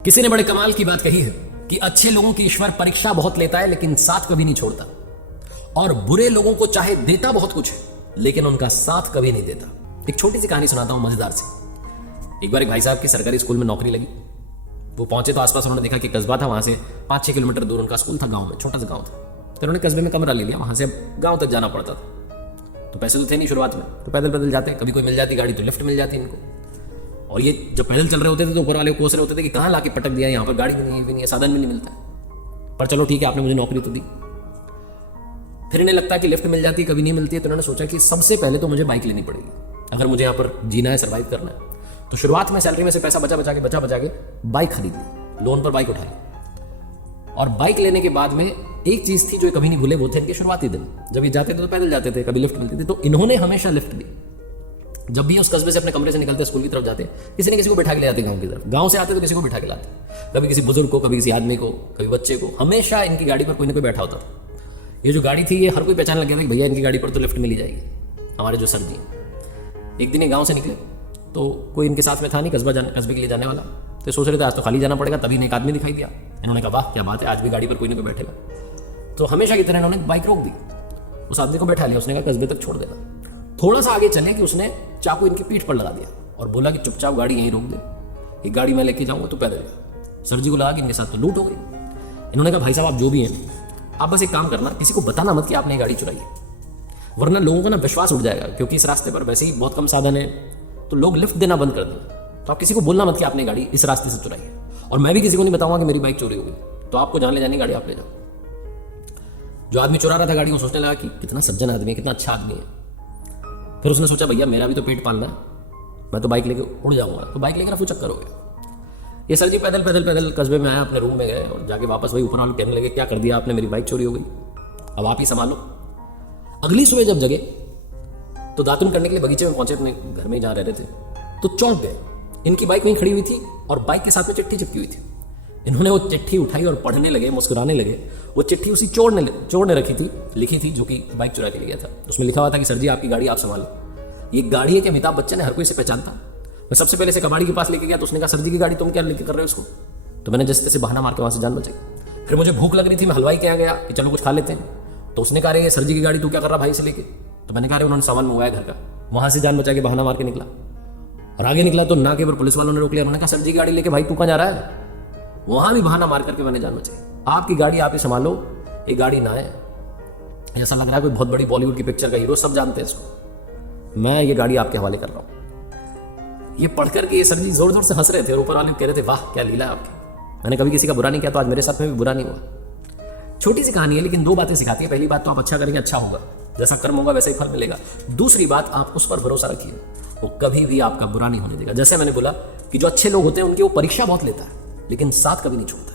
किसी ने बड़े कमाल की बात कही है कि अच्छे लोगों की ईश्वर परीक्षा बहुत लेता है लेकिन साथ कभी नहीं छोड़ता, और बुरे लोगों को चाहे देता बहुत कुछ है लेकिन उनका साथ कभी नहीं देता। एक छोटी सी कहानी सुनाता हूं मजेदार से। एक बार एक भाई साहब की सरकारी स्कूल में नौकरी लगी। वो पहुंचे तो आसपास उन्होंने देखा कि कस्बा था, वहां से 5-6 किलोमीटर दूर उनका स्कूल था, गांव में, छोटा सा गांव था। तो उन्होंने कस्बे में कमरा ले लिया, वहां से गांव तक जाना पड़ता था। तो पैसे तो थे नहीं शुरुआत में, तो पैदल पैदल जाते, कभी कोई मिल जाती गाड़ी तो लिफ्ट मिल जाती इनको। और ये जब पैदल चल रहे होते थे तो ऊपर वाले कोस रहे होते थे कि कहाँ लाके पटक दिया, यहाँ पर गाड़ी भी नहीं है, साधन भी नहीं मिलता है। पर चलो ठीक है, आपने मुझे नौकरी तो दी। फिर इन्हें लगता है कि लिफ्ट मिल जाती है, कभी नहीं मिलती है। तो उन्होंने सोचा कि सबसे पहले तो मुझे बाइक लेनी पड़ेगी अगर मुझे यहाँ पर जीना है, सर्वाइव करना है। तो शुरुआत में सैलरी में से पैसा बचा बचा के बाइक खरीद ली, लोन पर बाइक उठाई। और बाइक लेने के बाद में एक चीज थी जो कभी नहीं भूले, वो थे इनके शुरुआती दिन। जब ये जाते थे तो पैदल जाते थे, कभी लिफ्ट मिलती थी, तो इन्होंने हमेशा लिफ्ट दी। जब भी उस कस्बे से अपने कमरे से निकलते स्कूल की तरफ जाते, किसी न किसी को बैठा के ले जाते गांव की तरफ। गांव से आते तो किसी को बैठा के लाते, कभी किसी बुजुर्ग को, कभी किसी आदमी को, कभी बच्चे को। हमेशा इनकी गाड़ी पर कोई ना कोई बैठा होता था। ये जो गाड़ी थी, ये हर कोई पहचान लग गया था कि भैया इनकी गाड़ी पर तो लिफ्ट मिल ही जाएगी। हमारे जो सर जी, एक दिन ये गाँव से निकले तो कोई इनके साथ में था नहीं, कस्बे के लिए जाने वाला। तो सोच रहे थे आज तो खाली जाना पड़ेगा, तभी एक आदमी दिखाई दिया। इन्होंने कहा वाह क्या बात है, आज भी गाड़ी पर कोई ना कोई बैठेगा। तो हमेशा की तरह इन्होंने बाइक रोक दी, उस आदमी को बैठा लिया। उसने कहा कस्बे तक छोड़ देना। थोड़ा सा आगे चले कि उसने चाकू इनकी पीठ पर लगा दिया और बोला कि चुपचाप गाड़ी यहीं रोक दे, ये गाड़ी मैं लेके जाऊंगा तो पैदल जा। सर जी को लगा कि इनके साथ तो लूट हो गई। इन्होंने कहा भाई साहब आप जो भी हैं, आप बस एक काम करना, किसी को बताना मत कि आपने गाड़ी चुराई है, वरना लोगों का ना विश्वास उठ जाएगा। क्योंकि इस रास्ते पर वैसे ही बहुत कम साधन है, तो लोग लिफ्ट देना बंद कर दें। तो आप किसी को बोलना मत कि आपने गाड़ी इस रास्ते से चुराई है, और मैं भी किसी को नहीं बताऊंगा कि मेरी बाइक चोरी हो गई। तो आपको जहां ले जानी गाड़ी आप ले जाओ। जो आदमी चुरा रहा था गाड़ी, वो सोचने लगा कि कितना सज्जन आदमी है, कितना अच्छा आदमी है। फिर उसने सोचा भैया मेरा भी तो पेट पालना है, मैं तो बाइक लेके उड़ जाऊंगा। तो बाइक लेकर फिर चक्कर हो गया। ये सर जी पैदल कस्बे में आया, अपने रूम में गए और जाके वापस वही ऊपर वाले कहने लगे क्या कर दिया आपने, मेरी बाइक चोरी हो गई, अब आप ही संभालो। अगली सुबह जब जगे तो दातुन करने के लिए बगीचे में पहुंचे, अपने घर में जहाँ रह रहे थे, तो चौंक गए। इनकी बाइक वहीं खड़ी हुई थी और बाइक के साथ में चिट्ठी चिपकी हुई थी। इन्होंने वो चिट्ठी उठाई और पढ़ने लगे, मुस्कुराने लगे। वो चिट्ठी उसी चोर ने लिखी थी जो कि बाइक चुरा के ले गया था। उसमें लिखा हुआ था कि सर जी आपकी गाड़ी आप संभालो। ये गाड़ी है कि अमिताभ बच्चन है, हर कोई इसे पहचानता। मैं सबसे पहले से कबाड़ी के पास लेके गया तो उसने कहा सर जी की गाड़ी तुम क्या लेके कर रहे हो उसको। तो मैंने जैसे तैसे बहाना मार के वहां से जान बचाई। फिर मुझे भूख लग रही थी, मैं हलवाई के यहाँ गया कि चलो कुछ खा लेते हैं। तो उसने कहा रे सर जी की गाड़ी तू क्या कर रहा भाई से लेके। तो मैंने कहा उन्होंने सामान मंगवाया घर का, वहां से जान बचा के बहाना मार के निकला। और आगे निकला तो नाके पर पुलिस वालों ने रोक लिया। उन्होंने कहा सर जी की गाड़ी लेके भाई तू कहाँ जा रहा है। वहां भी बहाना मार करके मैंने जान बचाई। आपकी गाड़ी आप ही संभालो, ये गाड़ी ना है। ऐसा लग रहा है कोई बहुत बड़ी बॉलीवुड की पिक्चर का हीरो, सब जानते हैं इसको। मैं ये गाड़ी आपके हवाले कर रहा हूं। ये पढ़ करके ये सर जी जोर जोर से हंस रहे थे और ऊपर वाले कह रहे थे वाह क्या लीला है आपकी, मैंने कभी किसी का बुरा नहीं किया तो आज मेरे साथ में भी बुरा नहीं हुआ। छोटी सी कहानी है लेकिन दो बातें सिखाती है। पहली बात तो आप अच्छा करेंगे अच्छा होगा, जैसा कर्म होगा वैसे ही फल मिलेगा। दूसरी बात, आप उस पर भरोसा रखिए, वो कभी भी आपका बुरा नहीं होने देगा। जैसे मैंने बोला कि जो अच्छे लोग होते हैं उनकी वो परीक्षा बहुत लेता है लेकिन साथ कभी नहीं छोड़ता।